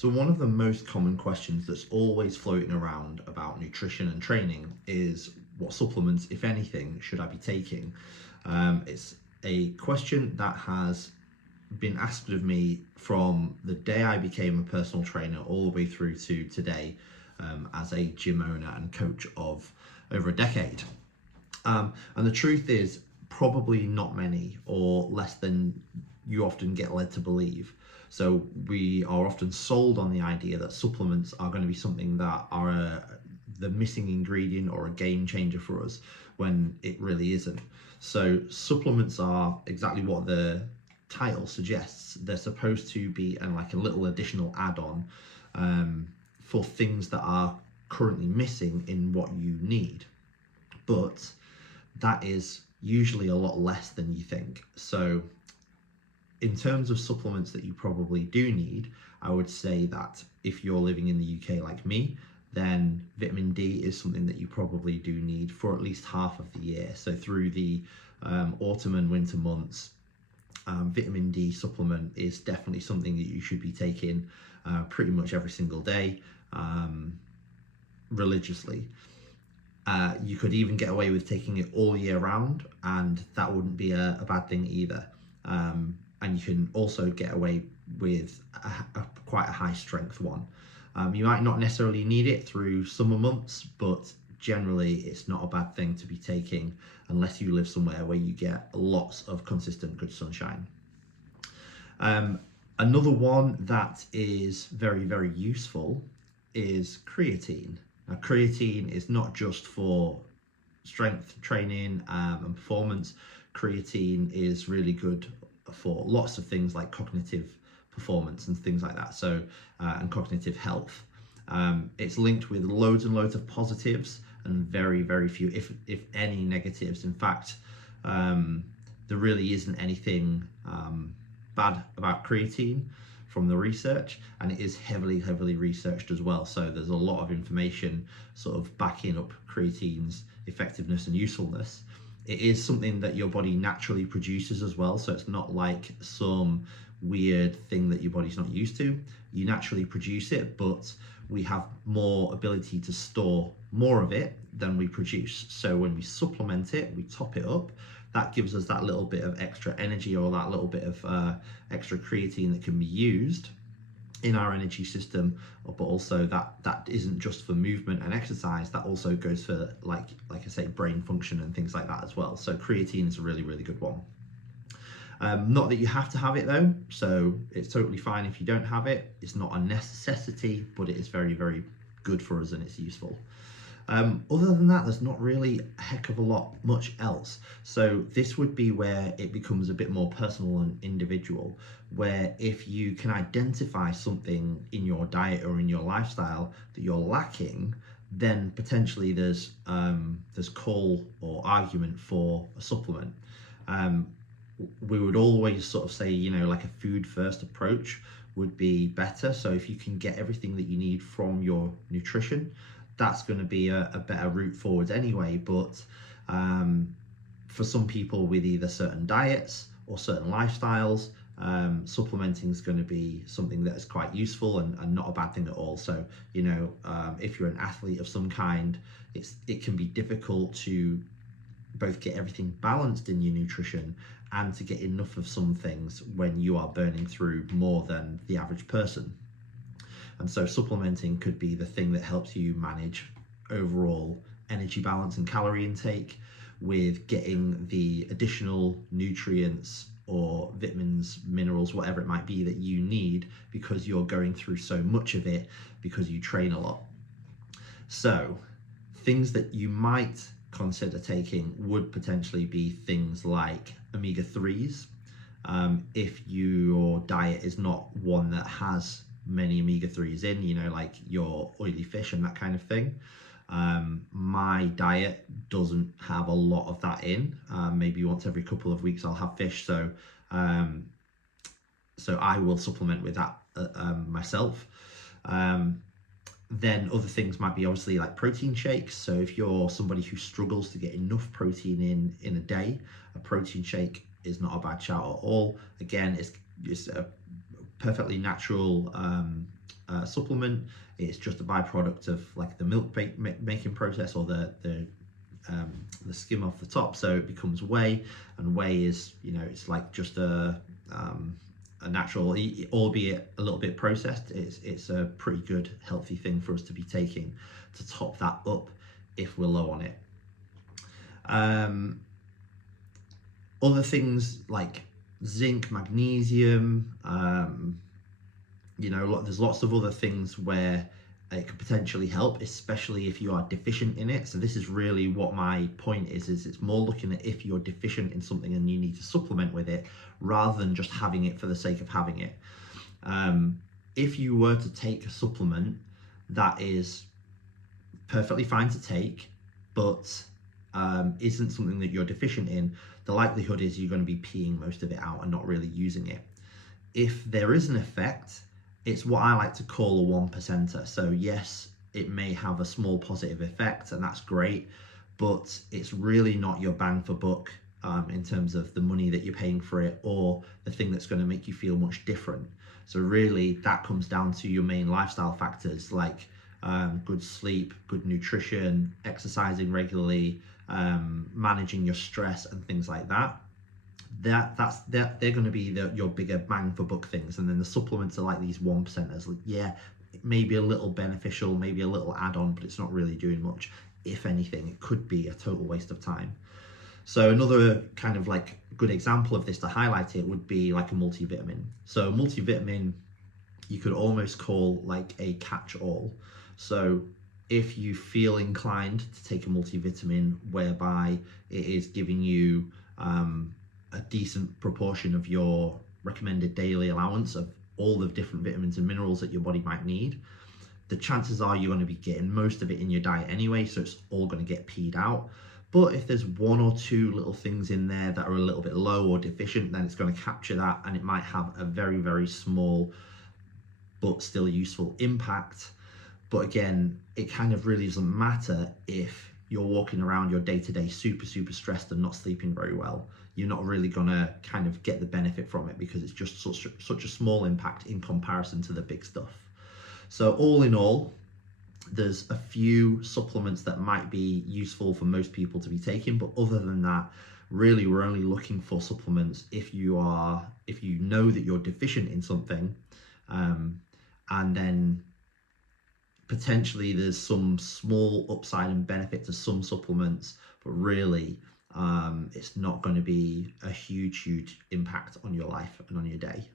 So one of the most common questions that's always floating around about nutrition and training is what supplements, if anything, should I be taking? It's a question that has been asked of me from the day I became a personal trainer all the way through to today, as a gym owner and coach of over a decade. And the truth is, probably not many, or less than you often get led to believe. So we are often sold on the idea that supplements are going to be something that are the missing ingredient or a game changer for us, when it really isn't. So supplements are exactly what the title suggests. They're supposed to be like a little additional add-on, for things that are currently missing in what you need. But that is usually a lot less than you think. So in terms of supplements that you probably do need, I would say that if you're living in the UK like me, then vitamin D is something that you probably do need for at least half of the year. So through the autumn and winter months, vitamin D supplement is definitely something that you should be taking pretty much every single day, religiously. You could even get away with taking it all year round, and that wouldn't be a bad thing either. And you can also get away with quite a high strength one. You might not necessarily need it through summer months, but generally it's not a bad thing to be taking unless you live somewhere where you get lots of consistent good sunshine. Another one that is very, very useful is creatine. Now, creatine is not just for strength training and performance. Creatine is really good for lots of things like cognitive performance and things like that. So, and cognitive health. It's linked with loads and loads of positives and very, very few, if any, negatives. In fact, there really isn't anything bad about creatine from the research, and it is heavily researched as well. So there's a lot of information sort of backing up creatine's effectiveness and usefulness. It is something that your body naturally produces as well, so it's not like some weird thing that your body's not used to. You naturally produce it, but we have more ability to store more of it than we produce. So when we supplement it, we top it up, that gives us that little bit of extra energy, or that little bit of extra creatine that can be used in our energy system. But also that isn't just for movement and exercise, that also goes for like I say, brain function and things like that as well. So creatine is a really good one. Not that you have to have it though, so it's totally fine if you don't have it. It's not a necessity, but it is very good for us and it's useful. Other than that, there's not really a heck of a lot much else. So this would be where it becomes a bit more personal and individual, where if you can identify something in your diet or in your lifestyle that you're lacking, then potentially there's call or argument for a supplement. We would always sort of say, like a food first approach would be better. So if you can get everything that you need from your nutrition, that's going to be a better route forward anyway. But for some people with either certain diets or certain lifestyles, supplementing is going to be something that is quite useful and not a bad thing at all. So, if you're an athlete of some kind, it can be difficult to both get everything balanced in your nutrition and to get enough of some things when you are burning through more than the average person. And so supplementing could be the thing that helps you manage overall energy balance and calorie intake, with getting the additional nutrients or vitamins, minerals, whatever it might be that you need, because you're going through so much of it because you train a lot. So things that you might consider taking would potentially be things like omega-3s. If your diet is not one that has many omega-3s in, like your oily fish and that kind of thing. My diet doesn't have a lot of that in. Maybe once every couple of weeks I'll have fish, so I will supplement with that myself. Then other things might be obviously like protein shakes. So if you're somebody who struggles to get enough protein in a day, a protein shake is not a bad shout at all. Again, it's perfectly natural supplement. It's just a byproduct of like the milk making process, or the skim off the top, so it becomes whey. And whey is, it's like just a natural, albeit a little bit processed. It's a pretty good healthy thing for us to be taking to top that up if we're low on it. Other things like zinc, magnesium, there's lots of other things where it could potentially help, especially if you are deficient in it. So this is really what my point is it's more looking at if you're deficient in something and you need to supplement with it, rather than just having it for the sake of having it. If you were to take a supplement that is perfectly fine to take, but isn't something that you're deficient in, the likelihood is you're going to be peeing most of it out and not really using it. If there is an effect, it's what I like to call a 1%er. So yes, it may have a small positive effect, and that's great, but it's really not your bang for buck in terms of the money that you're paying for it, or the thing that's going to make you feel much different. So really, that comes down to your main lifestyle factors, like good sleep, good nutrition, exercising regularly, managing your stress, and things like that. They're going to be your bigger bang for buck things. And then the supplements are like these 1%ers. Like, yeah, it may be a little beneficial, maybe a little add-on, but it's not really doing much. If anything, it could be a total waste of time. So another kind of like good example of this to highlight it would be like a multivitamin. So multivitamin, you could almost call like a catch-all. So if you feel inclined to take a multivitamin whereby it is giving you a decent proportion of your recommended daily allowance of all the different vitamins and minerals that your body might need, the chances are you're going to be getting most of it in your diet anyway, so it's all going to get peed out. But if there's one or two little things in there that are a little bit low or deficient, then it's going to capture that, and it might have a very, very small but still useful impact. But again, it kind of really doesn't matter if you're walking around your day-to-day super stressed and not sleeping very well. You're not really gonna kind of get the benefit from it, because it's just such a small impact in comparison to the big stuff. So all in all, there's a few supplements that might be useful for most people to be taking, but other than that, really we're only looking for supplements if you know that you're deficient in something, and then potentially there's some small upside and benefit to some supplements, but really it's not going to be a huge impact on your life and on your day.